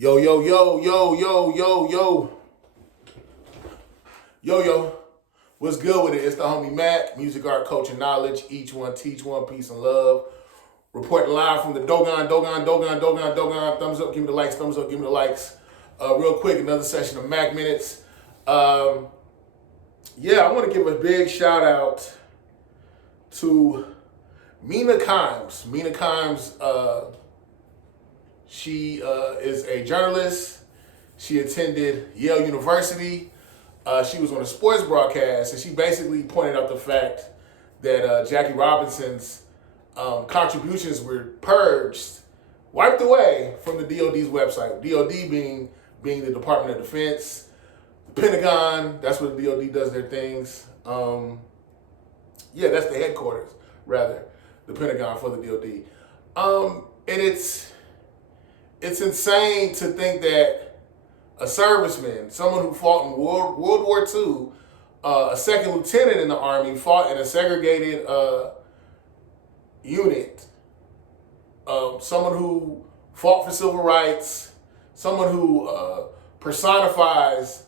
Yo, yo, yo, yo, yo, yo, yo, yo. What's good with it? It's the homie Mac, music, art, culture, knowledge. Each one teach one, peace and love. Reporting live from the Dogon. Thumbs up, give me the likes. Thumbs up, give me the likes. Real quick, another session of Mac Minutes. I want to give a big shout out to Mina Kimes. Mina Kimes, she is a journalist. She attended Yale University. She was on a sports broadcast, and she basically pointed out the fact that Jackie Robinson's contributions were purged, wiped away from the DOD's website. DOD being the Department of Defense, the Pentagon. That's where the DOD does their things. That's the headquarters, rather, the Pentagon for the DOD. And it's insane to think that a serviceman, someone who fought in World War II, a second lieutenant in the Army, fought in a segregated unit, someone who fought for civil rights, someone who personifies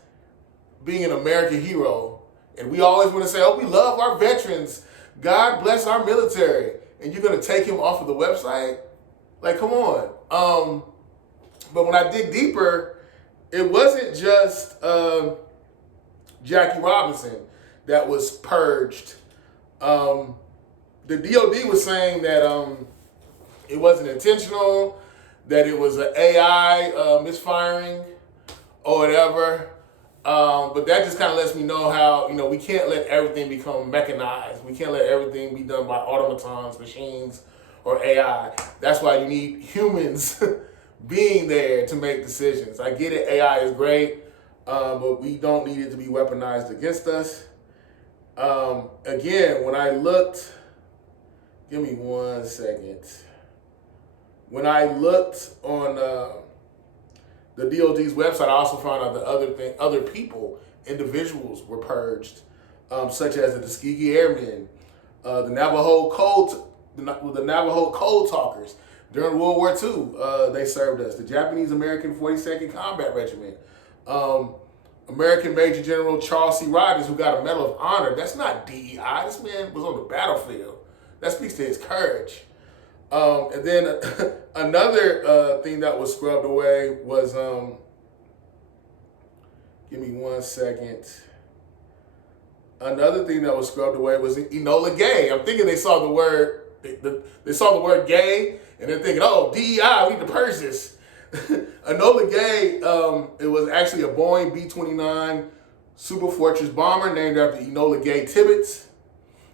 being an American hero. And we always want to say, oh, we love our veterans. God bless our military. And you're going to take him off of the website? Like, come on. But when I dig deeper, it wasn't just Jackie Robinson that was purged. The DOD was saying that it wasn't intentional, that it was an AI misfiring or whatever. But that just kind of lets me know how, we can't let everything become mechanized. We can't let everything be done by automatons, machines, or AI. That's why you need humans being there to make decisions. I get it, AI is great, but we don't need it to be weaponized against us. Again, when I looked, give me 1 second. When I looked on the DOD's website, I also found out that other people, individuals were purged, such as the Tuskegee Airmen, the Navajo Code Talkers. During World War II, they served us. The Japanese American 42nd Combat Regiment. American Major General Charles C. Rogers, who got a Medal of Honor. That's not DEI. This man was on the battlefield. That speaks to his courage. And then another thing that was scrubbed away was, give me 1 second. Another thing that was scrubbed away was Enola Gay. I'm thinking they saw the word gay, and they're thinking, oh, DEI, we need to purge this. Enola Gay, it was actually a Boeing B-29 Super Fortress bomber named after Enola Gay Tibbets,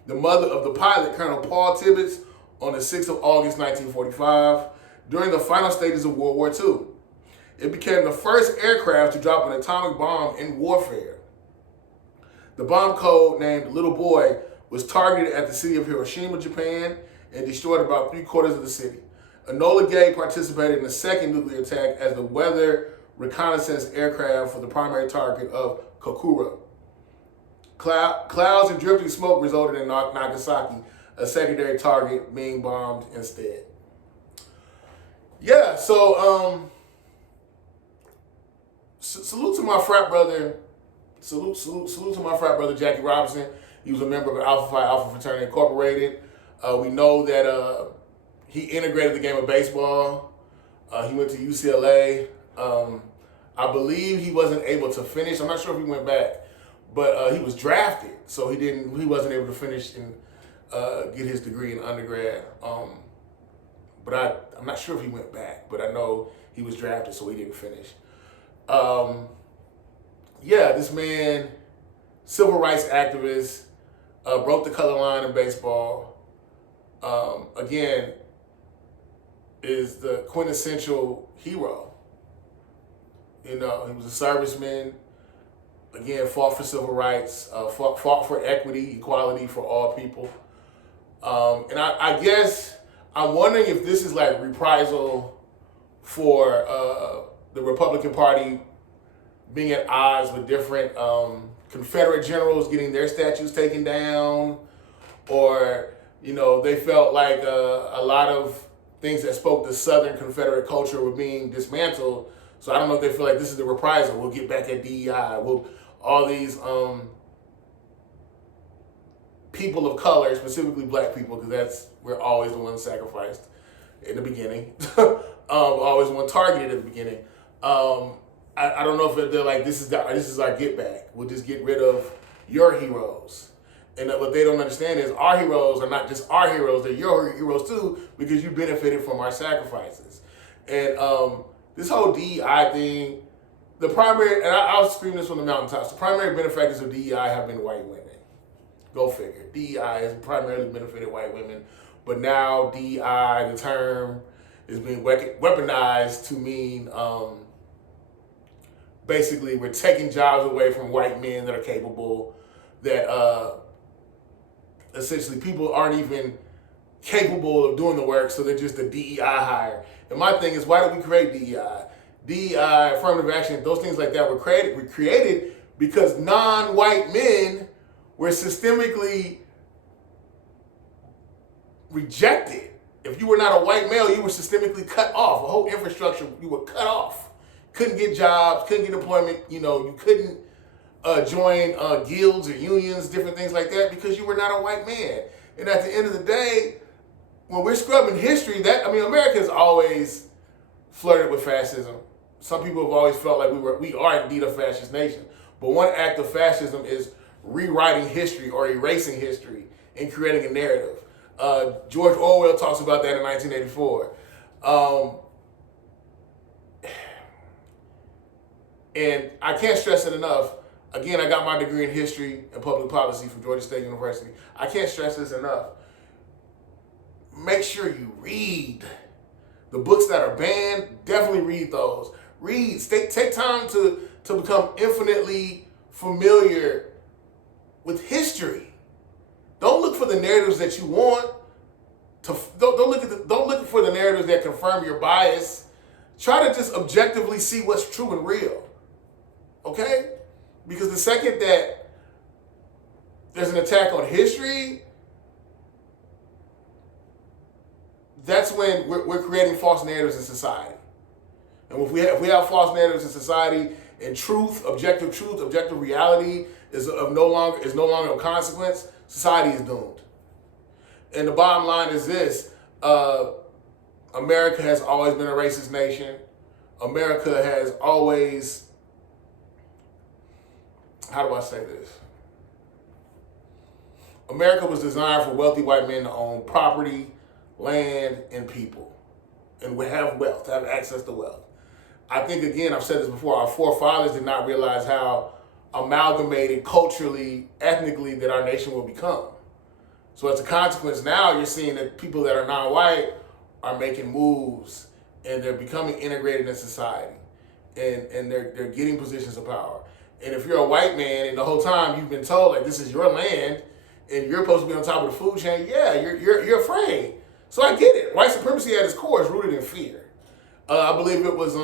the mother of the pilot, Colonel Paul Tibbets, on the 6th of August, 1945, during the final stages of World War II. It became the first aircraft to drop an atomic bomb in warfare. The bomb code named Little Boy was targeted at the city of Hiroshima, Japan, and destroyed about 3/4 of the city. Enola Gay participated in the second nuclear attack as the weather reconnaissance aircraft for the primary target of Kokura. Clouds and drifting smoke resulted in Nagasaki, a secondary target, being bombed instead. Yeah, so salute to my frat brother. Salute to my frat brother Jackie Robinson. He was a member of Alpha Phi Alpha Fraternity Incorporated. We know that he integrated the game of baseball. He went to UCLA. I believe he wasn't able to finish. I'm not sure if he went back, but he was drafted, so he wasn't able to finish and get his degree in undergrad. But I'm not sure if he went back, but I know he was drafted, so he didn't finish. This man, civil rights activist, broke the color line in baseball. Again, is the quintessential hero. He was a serviceman. Again, fought for civil rights, fought for equity, equality for all people. And I guess I'm wondering if this is like reprisal for the Republican Party being at odds with different Confederate generals getting their statues taken down, or they felt like a lot of things that spoke to Southern Confederate culture were being dismantled, So I don't know if they feel like this is the reprisal. We'll get back at DEI. All these people of color, specifically black people, because we're always the ones sacrificed in the beginning. Always the one targeted at the beginning. I don't know if they're like, this is our get back. We'll just get rid of your heroes. And what they don't understand is our heroes are not just our heroes, they're your heroes too, because you benefited from our sacrifices. And this whole DEI thing, the primary, and I'll scream this from the mountaintops, the primary benefactors of DEI have been white women. Go figure. DEI has primarily benefited white women, but now DEI, the term, is being weaponized to mean basically we're taking jobs away from white men that are capable, that essentially people aren't even capable of doing the work, so they're just a DEI hire. And my thing is, why did we create DEI? DEI, affirmative action, those things like that were created because non-white men were systemically rejected. If you were not a white male, you were systemically cut off. A whole infrastructure, you were cut off. Couldn't get jobs, couldn't get employment, you couldn't join guilds or unions, different things like that, because you were not a white man. And at the end of the day, when we're scrubbing history, America's always flirted with fascism. Some people have always felt like we are indeed a fascist nation. But one act of fascism is rewriting history or erasing history and creating a narrative. George Orwell talks about that in 1984. And I can't stress it enough. Again, I got my degree in history and public policy from Georgia State University. I can't stress this enough. Make sure you read. The books that are banned, definitely read those. Read. Take time to become infinitely familiar with history. Don't look for the narratives that you want. Don't look for the narratives that confirm your bias. Try to just objectively see what's true and real. Okay? Because the second that there's an attack on history, that's when we're creating false narratives in society. And if we have false narratives in society, and objective reality is no longer of consequence, society is doomed. And the bottom line is this: America has always been a racist nation. America has always, how do I say this? America was designed for wealthy white men to own property, land, and people, and we have wealth, to have access to wealth. I think, again, I've said this before, our forefathers did not realize how amalgamated culturally, ethnically that our nation will become. So as a consequence, now you're seeing that people that are non-white are making moves and they're becoming integrated in society, and they're getting positions of power. And if you're a white man and the whole time you've been told like this is your land and you're supposed to be on top of the food chain, yeah, you're afraid. So I get it. White supremacy at its core is rooted in fear. I believe it was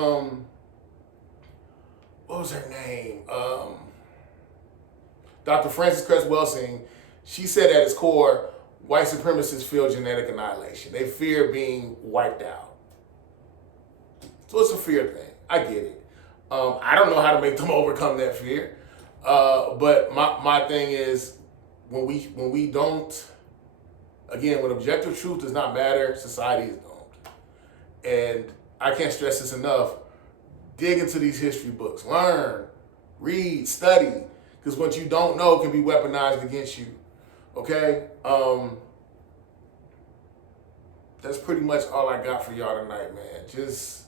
what was her name? Dr. Frances Cress Welsing. She said at its core, white supremacists feel genetic annihilation. They fear being wiped out. So it's a fear thing. I get it. I don't know how to make them overcome that fear. But my thing is, when we don't, again, when objective truth does not matter, society is doomed. And I can't stress this enough. Dig into these history books. Learn, read, study. Because what you don't know can be weaponized against you. Okay? That's pretty much all I got for y'all tonight, man. Just,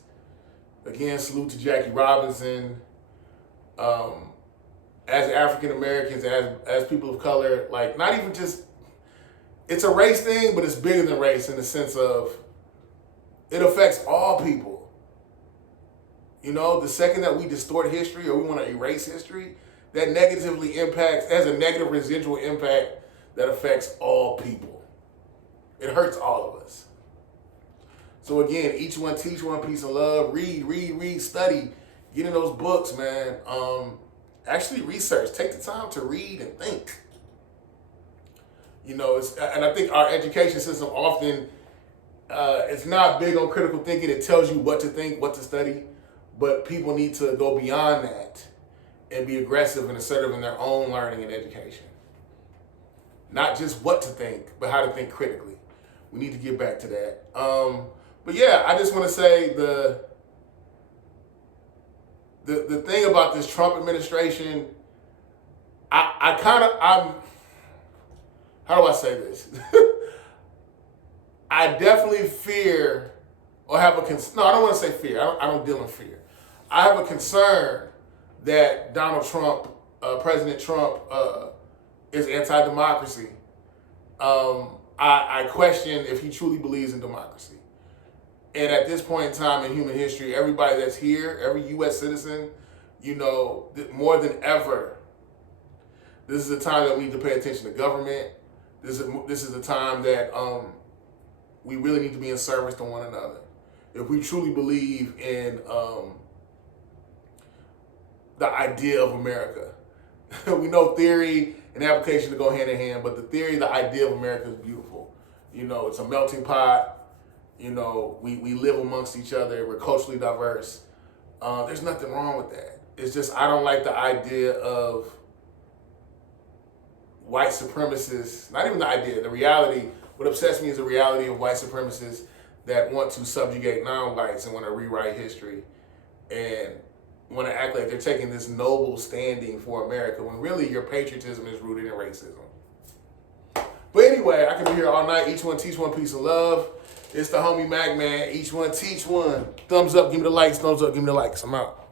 again, salute to Jackie Robinson. As African Americans, as people of color, like, not even just, it's a race thing, but it's bigger than race in the sense of it affects all people. You know, the second that we distort history or we want to erase history, that negatively impacts, has a negative residual impact that affects all people. It hurts all of us. So again, each one teach one, peace and love. Read, study. Get in those books, man. Actually research. Take the time to read and think. You know, and I think our education system often, it's not big on critical thinking. It tells you what to think, what to study. but people need to go beyond that and be aggressive and assertive in their own learning and education. Not just what to think, but how to think critically. We need to get back to that. But yeah, I just want to say the thing about this Trump administration, I'm how do I say this? I definitely fear or have no, I don't want to say fear. I don't deal in fear. I have a concern that Donald Trump, President Trump, is anti-democracy. I question if he truly believes in democracy. And at this point in time in human history, everybody that's here, every U.S. citizen, you know, more than ever, this is a time that we need to pay attention to government. This is a time that we really need to be in service to one another. If we truly believe in the idea of America. We know theory and application to go hand in hand, but the theory, the idea of America is beautiful. You know, it's a melting pot. You know, we live amongst each other. We're culturally diverse. There's nothing wrong with that. It's just I don't like the idea of white supremacists, not even the idea, the reality. What upsets me is the reality of white supremacists that want to subjugate non-whites and want to rewrite history and want to act like they're taking this noble standing for America when really your patriotism is rooted in racism. But anyway, I can be here all night. Each one teach one piece of love. It's the homie Mac, man. Each one teach one. Thumbs up, give me the likes. Thumbs up, give me the likes. I'm out.